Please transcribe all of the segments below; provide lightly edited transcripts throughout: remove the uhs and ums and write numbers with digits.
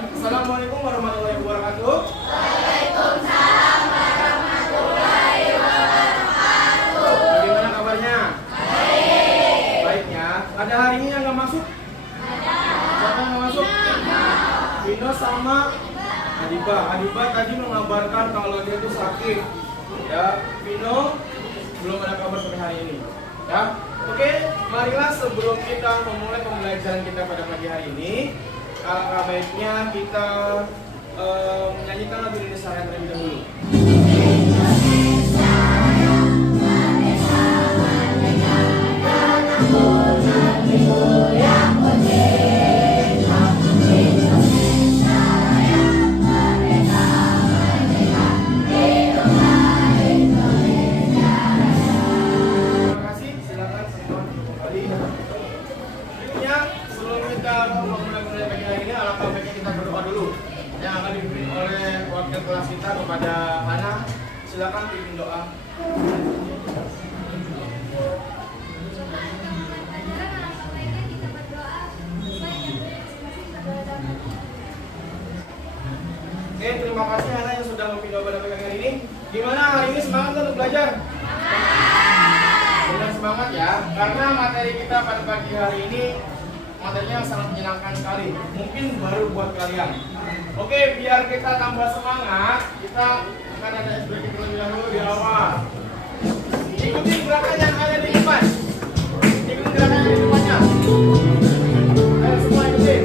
sekalian. Assalamualaikum warahmatullahi wabarakatuh. Waalaikumsalam warahmatullahi wabarakatuh. Bagaimana kabarnya? Baik. Baiknya. Ada hari ini yang nggak masuk? Ada. Siapa yang nggak masuk? Vino sama Adiba. Adiba tadi mengabarkan kalau dia itu sakit. Ya, Vino belum ada kabar sampai hari ini. Ya, oke. Marilah sebelum kita memulai pembelajaran kita pada pagi hari ini, alangkah baiknya kita menyanyikan lagu Indonesia Raya terlebih dahulu. Kelas kita kepada Hana, silakan pimpin doa. Oke, terima kasih Hana yang sudah memimpin doa pada pagi hari ini. Gimana hari ini, semangat untuk belajar? Benar semangat ya, karena materi kita pada pagi hari ini materinya sangat menyenangkan sekali. Mungkin baru buat kalian. Oke, biar kita tambah semangat, kita akan ada SBK terlebih dahulu di awal. Ikuti gerakan yang ada di depan. Ikuti gerakan yang ada di depannya. Ayo semua ikutin.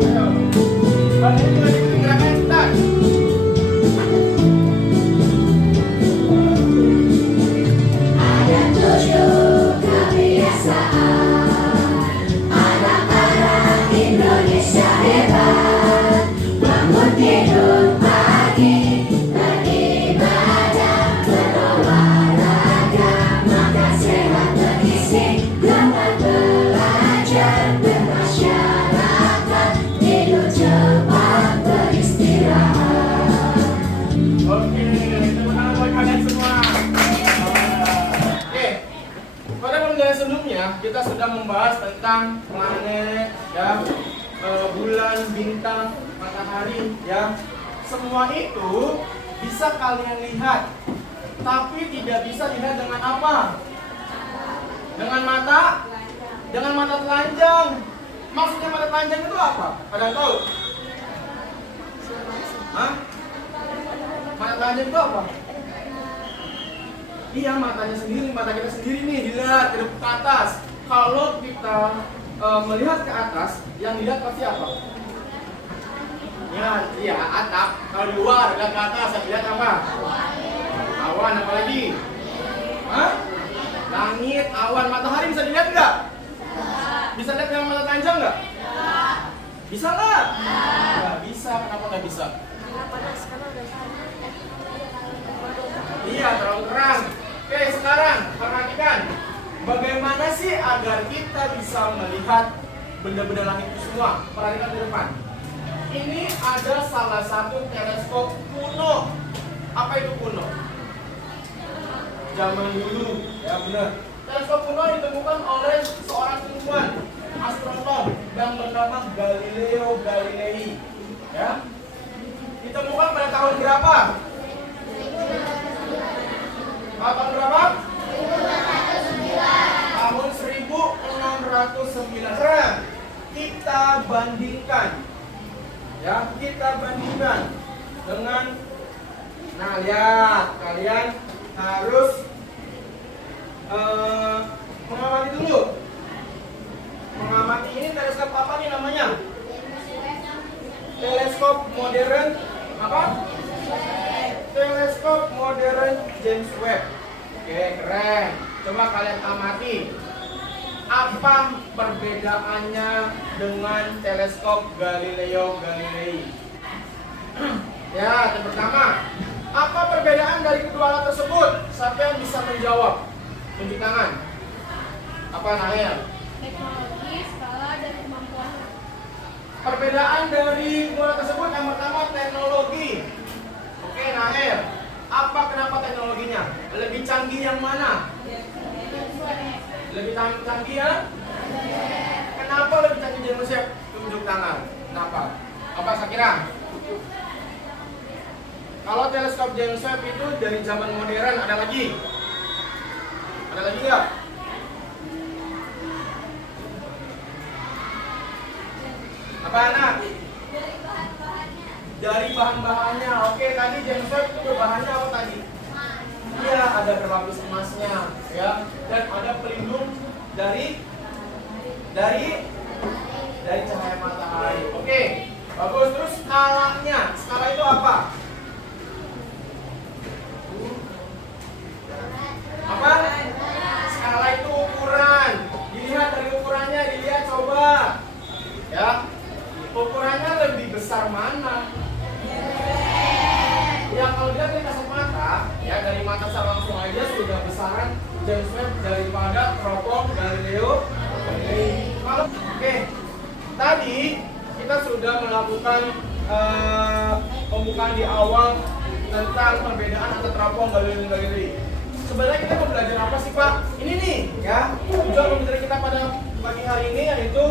Ayo. Kalian juga ikuti gerakan yang start. Ada 7 kebiasaan Indonesia hebat, bangun tidur pagi, beribadah, berolahraga, makan sehat bergizi, dengan belajar bermasyarakat, tidur cepat beristirahat. Oke, tepuk tangan buat kalian semua. Oke, pada pembelajaran sebelumnya kita sudah membahas tentang planet, ya, bulan, bintang, matahari, ya. Semua itu bisa kalian lihat, tapi tidak bisa dilihat dengan apa? Dengan mata telanjang. Maksudnya mata telanjang itu apa? Ada yang tahu? Hah? Mata telanjang itu apa? Iya, matanya sendiri, mata kita sendiri nih, dilihat ke atas. Kalau kita melihat ke atas, yang dilihat pasti apa? Ya, iya, atap. Kalau di luar, lihat ke atas, yang dilihat apa? Awan, apa lagi? Hah? Langit, awan, matahari bisa dilihat nggak? Bisa lihat dengan mata telanjang nggak? Bisa nggak? Nggak bisa, kenapa nggak bisa? Iya, terlalu terang. Oke, sekarang perhatikan. Bagaimana sih agar kita bisa melihat benda-benda langit itu semua? Perhatikan di depan. Ini ada salah satu teleskop kuno. Apa itu kuno? Zaman dulu, ya benar. Teleskop kuno ditemukan oleh seorang ilmuwan astronom yang bernama Galileo Galilei. Ya, ditemukan pada tahun berapa? Tahun berapa? Tahun 1609. Sekarang kita bandingkan, ya, kita bandingkan dengan, nah lihat, kalian harus mengamati dulu. Mengamati ini teleskop apa nih namanya? Teleskop modern apa? Teleskop modern James Webb. Oke, keren. Coba kalian amati. Apa perbedaannya dengan teleskop Galileo Galilei? Ya, yang pertama, apa perbedaan dari kedua alat tersebut? Siapa yang bisa menjawab? Tunjuk tangan. Apa Nael? Teknologi, skala, dan kemampuan. Perbedaan dari kedua alat tersebut yang pertama teknologi. Oke, Nael. Apa kenapa teknologinya? Lebih canggih yang mana? Lebih canggih ya? Kenapa lebih canggih James Webb? Tunjuk tangan. Kenapa? Apa kira? Kalau teleskop James Webb itu dari zaman modern, ada lagi? Ada lagi nggak? Apa anak? Dari bahan-bahannya. Oke, tadi James Webb itu bahannya apa tadi? Iya, ada berlapis emasnya, ya, dan ada pelindung dari cahaya matahari. Oke, bagus. Terus skalanya, skala itu apa? Apa? Skala itu ukuran. Dilihat dari ukurannya, dilihat coba. Ya, ukurannya lebih besar mana? Ya, kalau dia dari kasat mata, ya dari mata secara langsung aja sudah besaran James Webb daripada teropong Galileo. Oke, tadi kita sudah melakukan pembukaan di awal tentang perbedaan antara teropong Galileo dan Galilei. Sebenarnya kita mau belajar apa sih Pak? Ini nih, ya. Tujuan pembelajaran kita pada pagi hari ini yaitu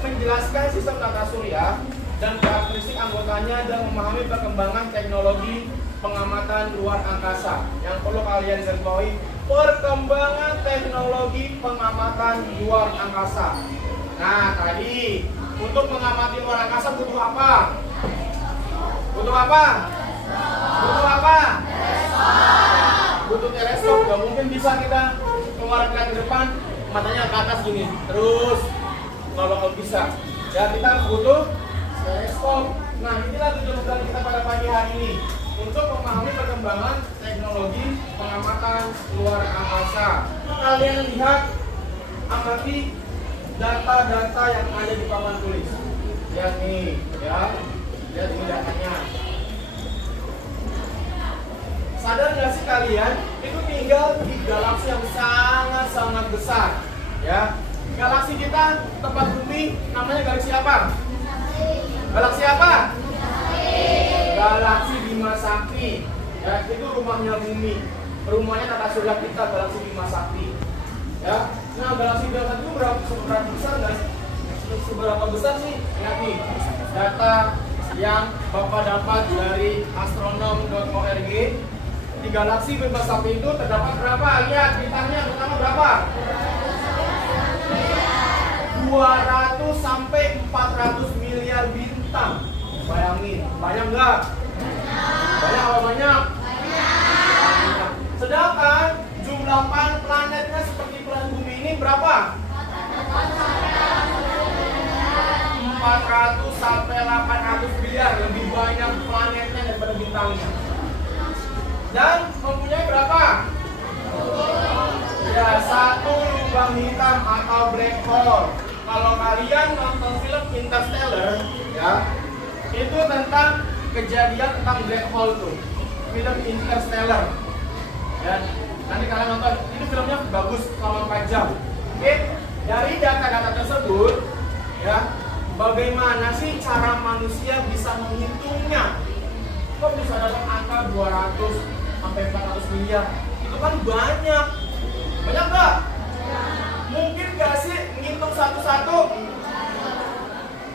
menjelaskan sistem tata surya dan karakteristik anggotanya dan memahami perkembangan teknologi pengamatan luar angkasa. Yang perlu kalian garis bawahi, perkembangan teknologi pengamatan luar angkasa. Nah, tadi untuk mengamati luar angkasa butuh apa? Butuh apa? Butuh apa? Butuh teleskop. Gak mungkin bisa kita keluarkan ke depan, matanya ke atas gini terus, nggak bakal bisa. Ya, kita butuh teleskop. Nah, inilah tujuan kita pada pagi hari ini, untuk memahami perkembangan teknologi pengamatan luar angkasa. Kalian lihat, amati data-data yang ada di papan tulis. Lihat nih, ya. Lihat ini datanya. Sadar nggak sih kalian, itu tinggal di galaksi yang sangat-sangat besar, ya. Galaksi kita, tempat bumi, namanya galaksi apa? Galaksi apa? Galaksi Bima Sakti. Ya, itu rumahnya bumi. Rumahnya tata surya kita, galaksi Bima Sakti. Ya. Nah, galaksi Bima Sakti itu seberapa besar guys? Seberapa besar sih? Lihat nih, data yang Bapak dapat dari astronom.org. Di galaksi Bima Sakti itu terdapat berapa? Lihat bintangnya pertama berapa? 200 sampai 400 miliar bintang. Bayangin, banyak nggak? Banyak apa banyak? Banyak. Sedangkan jumlah planetnya seperti planet bumi ini berapa? 400 sampai 800 miliar, lebih banyak planetnya daripada bintangnya. Dan mempunyai berapa? Ya, satu lubang hitam atau black hole. Kalau kalian nonton film Interstellar, ya, itu tentang kejadian tentang black hole tuh, film Interstellar. Ya, nanti kalian nonton, itu filmnya bagus selama 4 jam. Oke, dari data-data tersebut, ya, bagaimana sih cara manusia bisa menghitungnya? Kok bisa dapat angka 200 sampai 400 miliar? Itu kan banyak. Banyak nggak? Mungkin nggak sih menghitung satu-satu?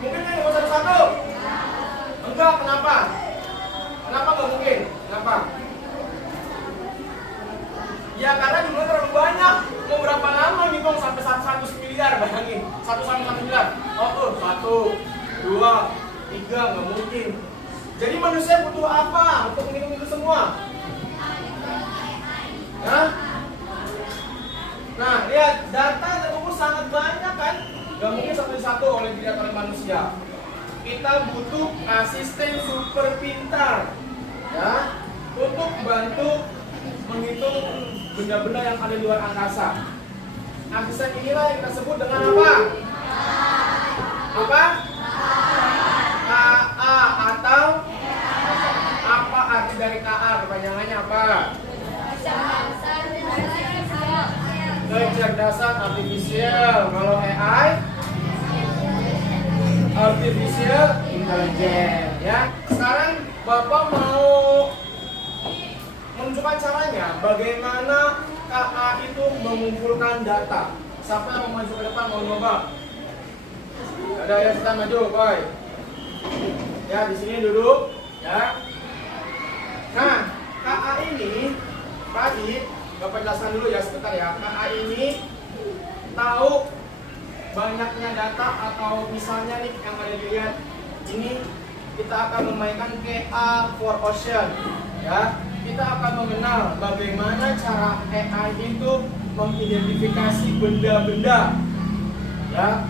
Mungkin nggak ngitung satu-satu? Enggak, kenapa? Kenapa nggak mungkin? Kenapa? Ya karena jumlahnya terlalu banyak. Mau berapa lama ngitung sampai 100 miliar? Bayangin, 1 sampai 1 miliar. Oh tuh, 1, 2, 3, nggak mungkin. Jadi manusia butuh apa untuk menghitung itu semua? Hah? Nah, lihat, data yang terkumpul sangat banyak kan? Gak mungkin satu-satu oleh dilihat oleh manusia. Kita butuh asisten super pintar, ya, untuk bantu menghitung benda-benda yang ada di luar angkasa. Asisten inilah yang kita sebut dengan apa? Apa? KA atau apa arti dari KA? Kepanjangannya apa? Kecerdasan artifisial. Kalau AI, artificial intelligence, ya. Sekarang Bapak mau menunjukkan caranya bagaimana KA itu mengumpulkan data. Siapa yang mau maju ke depan mau nyoba? Ada yang kita maju, boy. Ya, di sini duduk, ya. Nah, KA ini tadi Bapak jelaskan dulu ya sebentar ya. KA ini tahu banyaknya data atau misalnya nih yang ada dilihat ini kita akan memainkan KA for Ocean, ya. Kita akan mengenal bagaimana cara AI itu mengidentifikasi benda-benda, ya.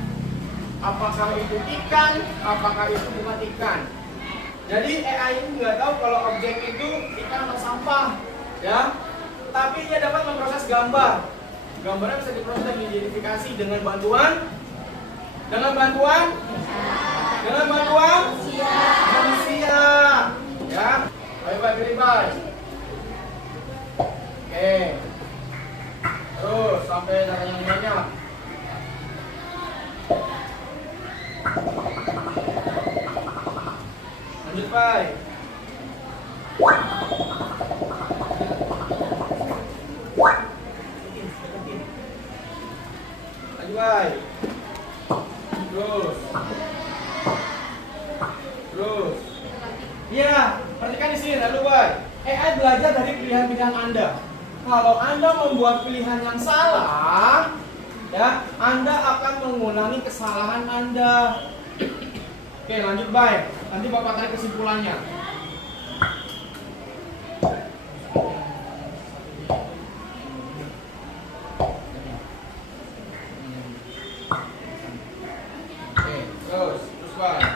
Apakah itu ikan, apakah itu bukan ikan. Jadi AI ini nggak tahu kalau objek itu ikan atau sampah, ya. Tapi dia dapat memproses gambar. Gambarnya bisa diproses dan diidentifikasi dengan bantuan manusia, ya. Bye-bye, bye-bye. Oke. Terus sampai data yang banyak. Lanjut, Pak. Lanjut, Pak. Terus. Iya, perhatikan di sini lalu, Pak. AI belajar dari pilihan-pilihan Anda. Kalau Anda membuat pilihan yang salah, ya, Anda akan mengulangi kesalahan Anda. Oke, lanjut, baik. Nanti Bapak tarik kesimpulannya. Oke, terus baik.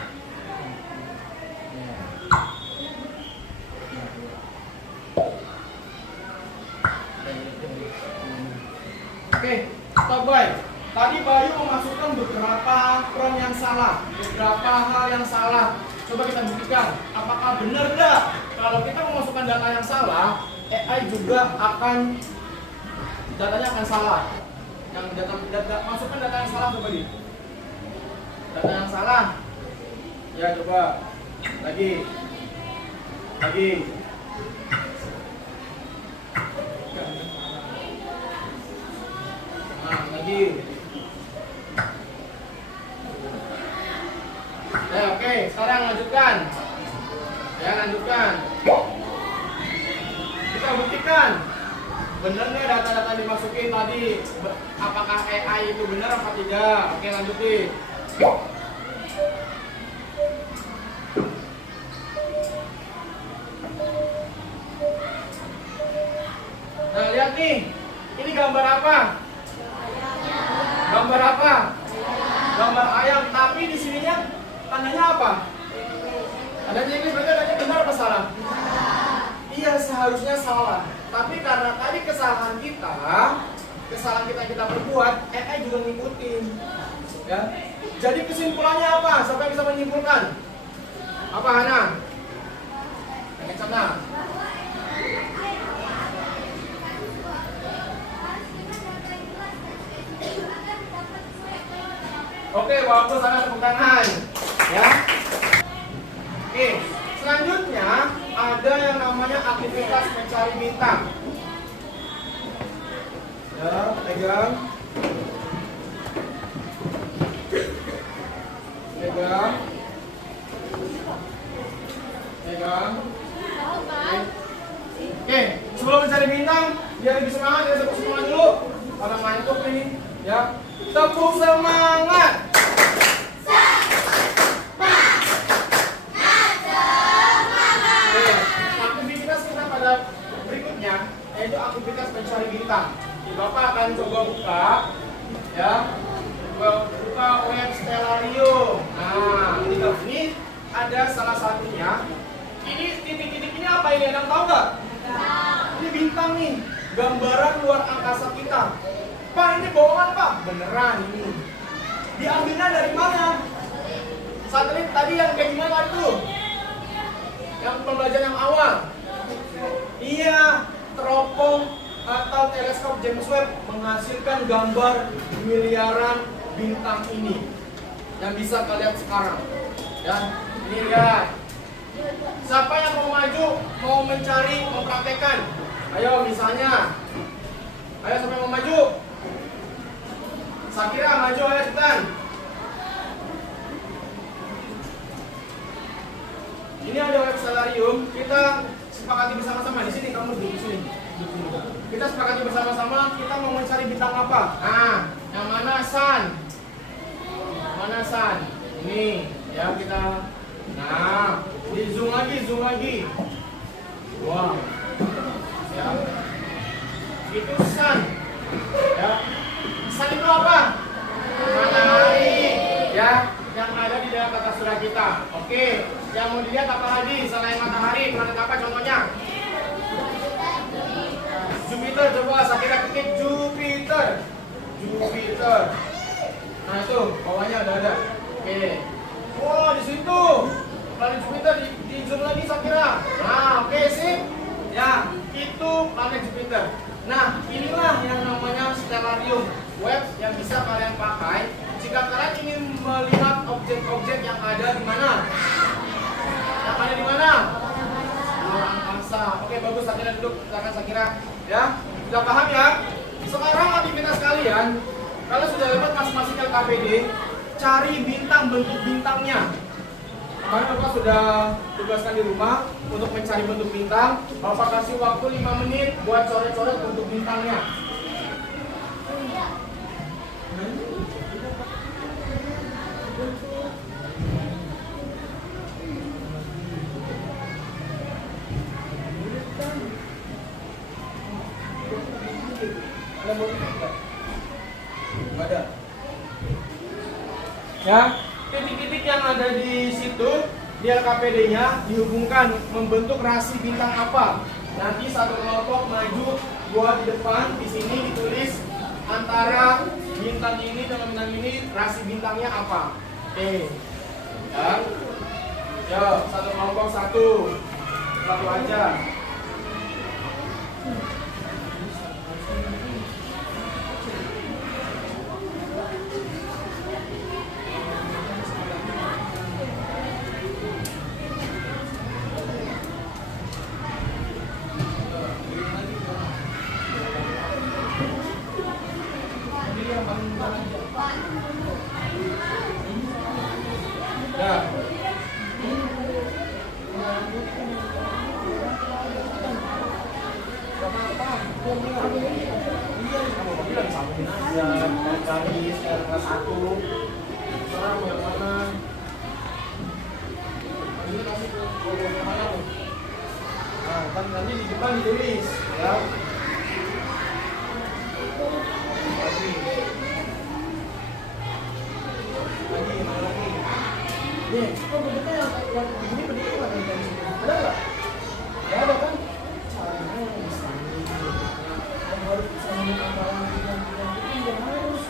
Oke, stop, baik. Tadi Bayu memasukkan beberapa prompt yang salah, beberapa hal yang salah. Coba kita buktikan, apakah benar tidak? Kalau kita memasukkan data yang salah, AI juga datanya akan salah. Yang masukkan data yang salah coba di. Data yang salah. Ya coba lagi. Nah, lagi. Ya, oke, sekarang lanjutkan. Kita buktikan benar nggak data-data dimasukin tadi, apakah AI itu benar apa tidak. Oke, lanjutin. Nah, lihat nih, ini gambar apa? Gambar ayam, tapi di sininya tandanya apa? Tandanya Inggris, berarti tandanya benar apa salah? Iya, seharusnya salah. Tapi karena tadi kesalahan kita perbuat, AI juga ngikutin. Ya. Jadi kesimpulannya apa? Siapa yang bisa menyimpulkan? Apa, Hana? Yang sana. Oke, bagus, sana tepuk tangan. Ya. Oke, selanjutnya ada yang namanya aktivitas mencari bintang. Ya, pegang. Oke, sebelum mencari bintang, biar lebih semangat, kita tepuk semangat dulu. Pada ngantuk nih, ya. Tepuk semangat. Aktivitas kita pada berikutnya yaitu aktivitas mencari bintang. Bapak akan coba buka, ya, buka web Stellarium. Nah, ini ada salah satunya. Ini titik-titik ini apa ini? Ada yang tahu nggak? Ini bintang nih, gambaran luar angkasa kita. Pak, ini bohongan, Pak? Beneran ini. Diambilnya dari mana? Satelit tadi yang kayak gimana itu? Yang pembelajaran yang awal. Iya, teropong atau teleskop James Webb menghasilkan gambar miliaran bintang ini yang bisa kalian sekarang. Ya, ini lihat. Siapa yang mau maju, mau mencari, mempraktekkan? Ayo, misalnya. Ayo, siapa yang mau maju? Sakira maju ayo cepetan. Ini ada web Stellarium, kita sepakati bersama-sama di sini, kamu duduk di sini. Kita sepakati bersama-sama, kita mau mencari bintang apa? Nah, yang mana Sun? Mana Sun? Ini ya kita. Nah, di zoom lagi. Wow. Ya. Itu Sun. Ya. Sun itu apa? Matahari. Ya, yang ada di dalam tata surya kita. Oke, yang mau dilihat apa lagi selain matahari? Planet apa contohnya? Jupiter, coba Sakira ketik Jupiter. Nah itu bawahnya udah ada. Oke. Oh di situ planet Jupiter di zoom lagi Sakira. Nah oke sip. Ya itu planet Jupiter. Nah inilah yang namanya Stellarium, web yang bisa kalian pakai jika kalian ingin melihat objek-objek yang ada di mana. Yang ada di mana? Luar angkasa. Oke bagus Sakira duduk. Silakan Sakira. Ya, sudah paham ya? Sekarang aktivitas kalian, kalau sudah lewat masing-masing LKPD, cari bintang, bentuk bintangnya. Kemarin Bapak sudah tugaskan di rumah untuk mencari bentuk bintang. Bapak kasih waktu 5 menit buat coret-coret bentuk bintangnya. Ada motif enggak? Ada. Ya, titik-titik yang ada di situ di LKPD-nya dihubungkan membentuk rasi bintang apa. Nanti satu kelompok maju buat di depan, di sini ditulis antara bintang ini dengan bintang ini rasi bintangnya apa. Oke. Ya. Yo, satu kelompok satu aja. Ya. Cari kelas 1 sekarang yang mana ini kasih ke mana. Nah kan nanti di depan ditulis ya lagi mana lagi nih kok bentuknya yang begini bentuknya mana yang dari sini ada nggak? Ya ada kan caranya yang bisa yang harus bisa menemukan yang harus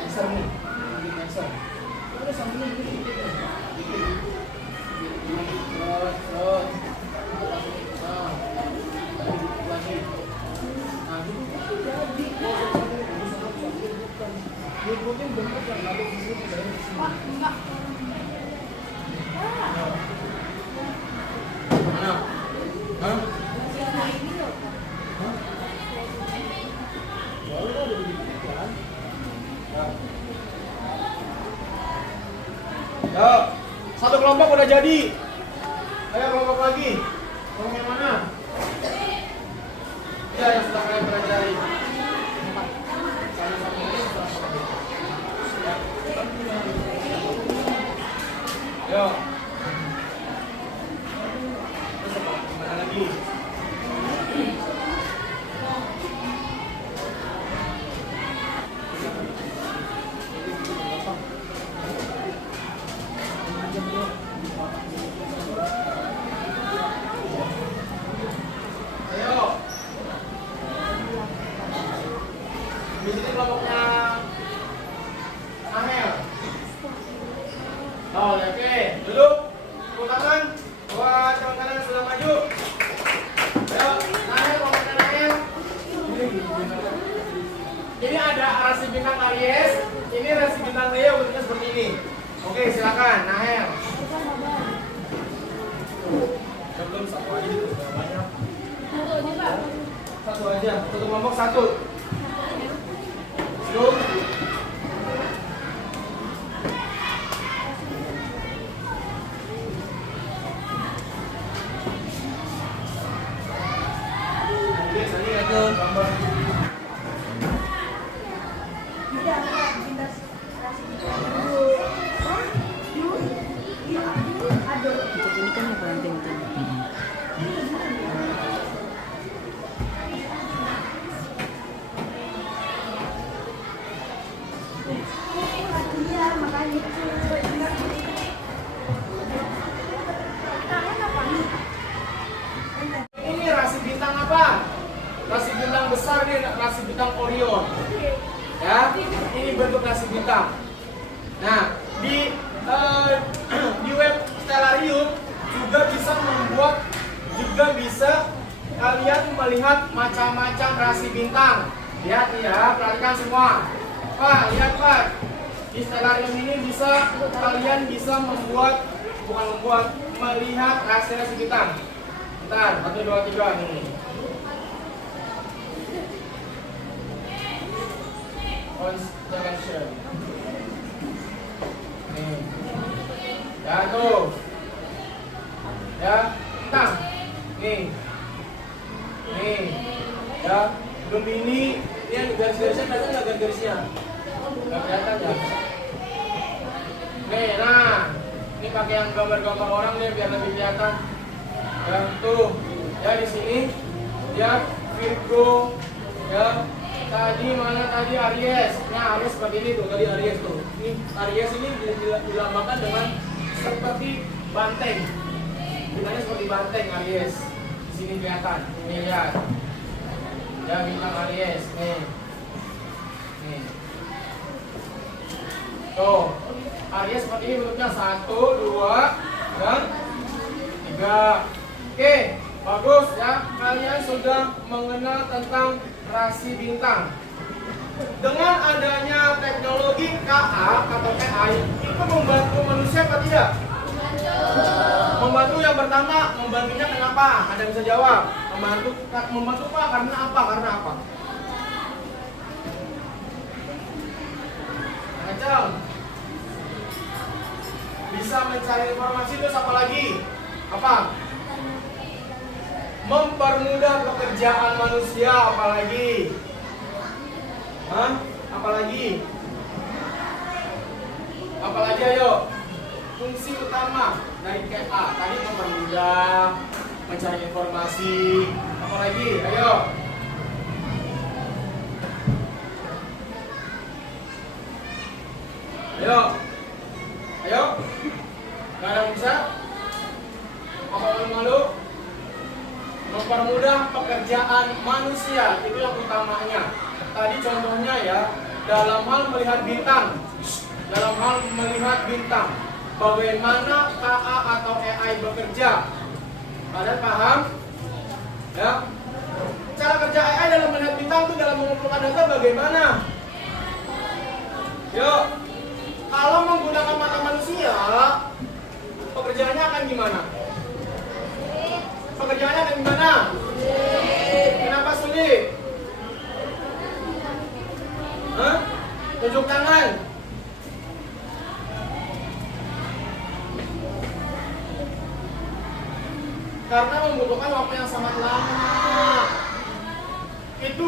cancer nih, cancer. Ada sampingnya dikit. Lagi. Nah, itu jadi. Ngikutin bentuk yang ada di sini dari sini. Enggak. Mana? Hah? Ya udah begitu kan. Ya, satu kelompok udah jadi. Ayo kelompok lagi. Kelompok yang mana? Ya, yang sudah kalian pelajari. Yo. Terus apa? Mana lagi? Ayo. Di sini kelompoknya Amel. Oh, oke. Duduk. Tepuk tangan buat teman-teman yang sudah maju. Ayo, Amel, kelompoknya Amel. Ini ada rasi bintang Aries, ini rasi bintang Leo bentuknya seperti ini. Oke, silakan, Nahel. Belum satu aja itu, banyak. Satu aja, Pak. Satu aja, satu kelompok satu. Go. Ini ada gambar. Ini kan yang paling penting. Ini rasi bintang apa? Rasi bintang besar nih, rasi bintang Orion. Ya, ini bentuk rasi bintang. Nah, di web Stellarium juga bisa kalian melihat macam-macam rasi bintang. Lihat nih ya, perhatikan semua. Pak, lihat Pak. Di Stellarium ini kalian bisa melihat rasi-rasi bintang. Bentar, 1, 2, 3 nih. Constellation. Nih. Ya tuh. Ya, bintang. Nih. Nih. Ya, Gemini. Ini yang garis-garisnya kelihatan nggak garis-garisnya? Nggak kelihatan ya? Nih, nah. Ini pakai yang gambar-gambar orang deh biar lebih kelihatan. Ya, tuh. Ya di sini. Ya, Virgo. Ya. Tadi mana tadi Aries? Nah, Aries seperti ini tuh, tadi Aries tuh. Ini Aries ini dilambangkan dengan seperti banteng. Bintangnya seperti banteng Aries. Di sini kelihatan. Nih lihat. Ya bintang Aries. Nih. Nih. Tuh. Aries seperti ini bentuknya 1, 2, dan 3. Oke, bagus ya. Kalian sudah mengenal tentang rasi bintang. Dengan adanya teknologi KA atau AI itu membantu manusia apa tidak? Membantu. Yang pertama, membantunya kenapa? Ada yang bisa jawab? Membantu Pak karena apa? Karena apa? Macam bisa mencari informasi, terus apa lagi? Apa? Mempermudah pekerjaan manusia, apalagi? Hah? Apalagi? Apalagi ayo? Fungsi utama dari KA tadi mempermudah mencari informasi. Apalagi? Ayo. Ayo. Ayo. Gak ada yang bisa? Apa malu? Mempermudah pekerjaan manusia, itu yang utamanya. Tadi contohnya ya, dalam hal melihat bintang. Dalam hal melihat bintang, bagaimana KA atau AI bekerja? Kalian paham? Ya. Cara kerja AI dalam melihat bintang itu dalam mengumpulkan data bagaimana? Yuk. Kalau menggunakan mata manusia, pekerjaannya akan gimana? Pekerjaannya akan gimana? Kenapa sulit? Hah? Tunjuk tangan. Karena membutuhkan waktu yang sangat lama. Itu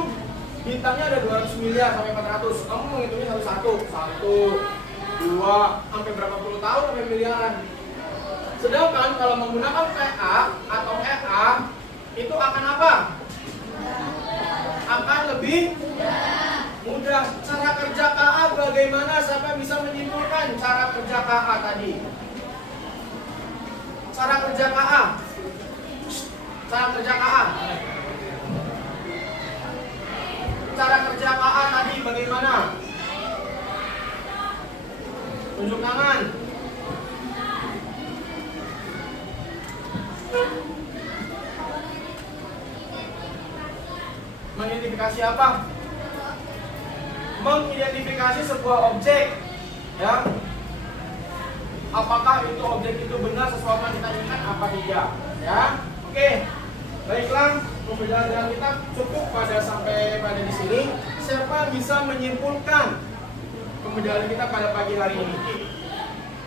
bintangnya ada 200 miliar sampai 400. Kamu menghitungnya satu-satu. 1, 2, sampai berapa puluh tahun sampai miliaran. Sedangkan kalau menggunakan PA atau EA itu akan apa? Akan lebih mudah. Cara kerja KA bagaimana? Siapa bisa menyimpulkan cara kerja KA tadi? Cara kerja KA. Cara kerja KA. Cara kerja KA tadi bagaimana? Tunjuk tangan. Mengidentifikasi apa? Mengidentifikasi sebuah objek, ya. Apakah itu objek itu benar sesuai yang kita inginkan apa tidak, ya? Oke, baiklah, pembelajaran kita cukup sampai pada di sini. siapa yang bisa menyimpulkan pembelajaran kita pada pagi hari ini?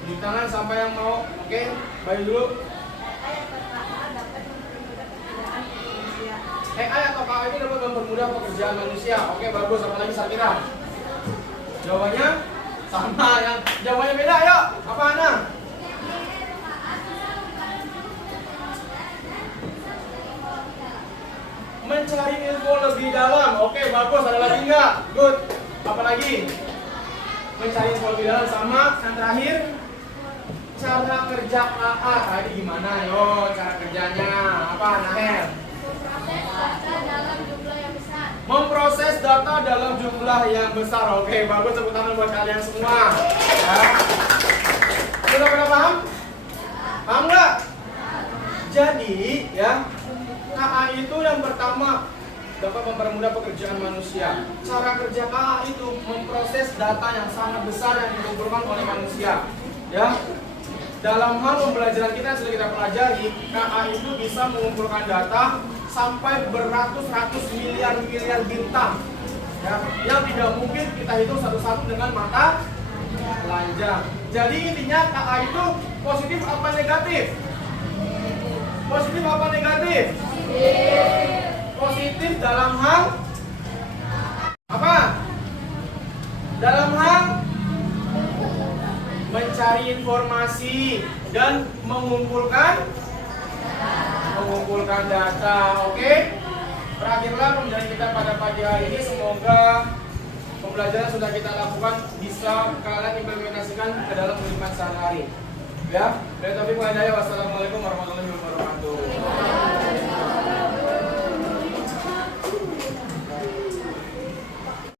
Di tangan sampai yang mau. Oke, baik dulu. AI atau KA itu dapat mempermudah pekerjaan manusia. Oke, bagus. Apa lagi Sakira? Jawabannya sama, yang jawabannya beda. Ayo, apa Ana? Mencari info lebih dalam. Oke, bagus. Ada lagi nggak? Good. Apa lagi? Mencari info lebih dalam sama. Yang terakhir, cara kerja AA. Tadi gimana? Yo, cara kerjanya apa? Nahel? Memproses data dalam jumlah yang besar. Oke, bagus. Tepuk tangan buat kalian semua. Ya. Sudah pada paham? Paham nggak? Jadi, ya. KA itu yang pertama dapat mempermudah pekerjaan manusia. Cara kerja KA itu memproses data yang sangat besar yang dikumpulkan oleh manusia. Ya, dalam hal pembelajaran kita yang sudah kita pelajari, KA itu bisa mengumpulkan data sampai beratus-ratus miliar bintang. Ya, yang tidak mungkin kita hitung satu-satu dengan mata telanjang. Jadi intinya KA itu positif apa negatif? Positif apa negatif? Positif dalam hal apa? Dalam hal mencari informasi dan mengumpulkan data. Oke? Berakhirlah pembelajaran kita pada pagi hari ini. Semoga pembelajaran sudah kita lakukan bisa kalian implementasikan ke dalam kehidupan sehari-hari. Ya, dari topik Hidayah. Wassalamualaikum warahmatullahi wabarakatuh.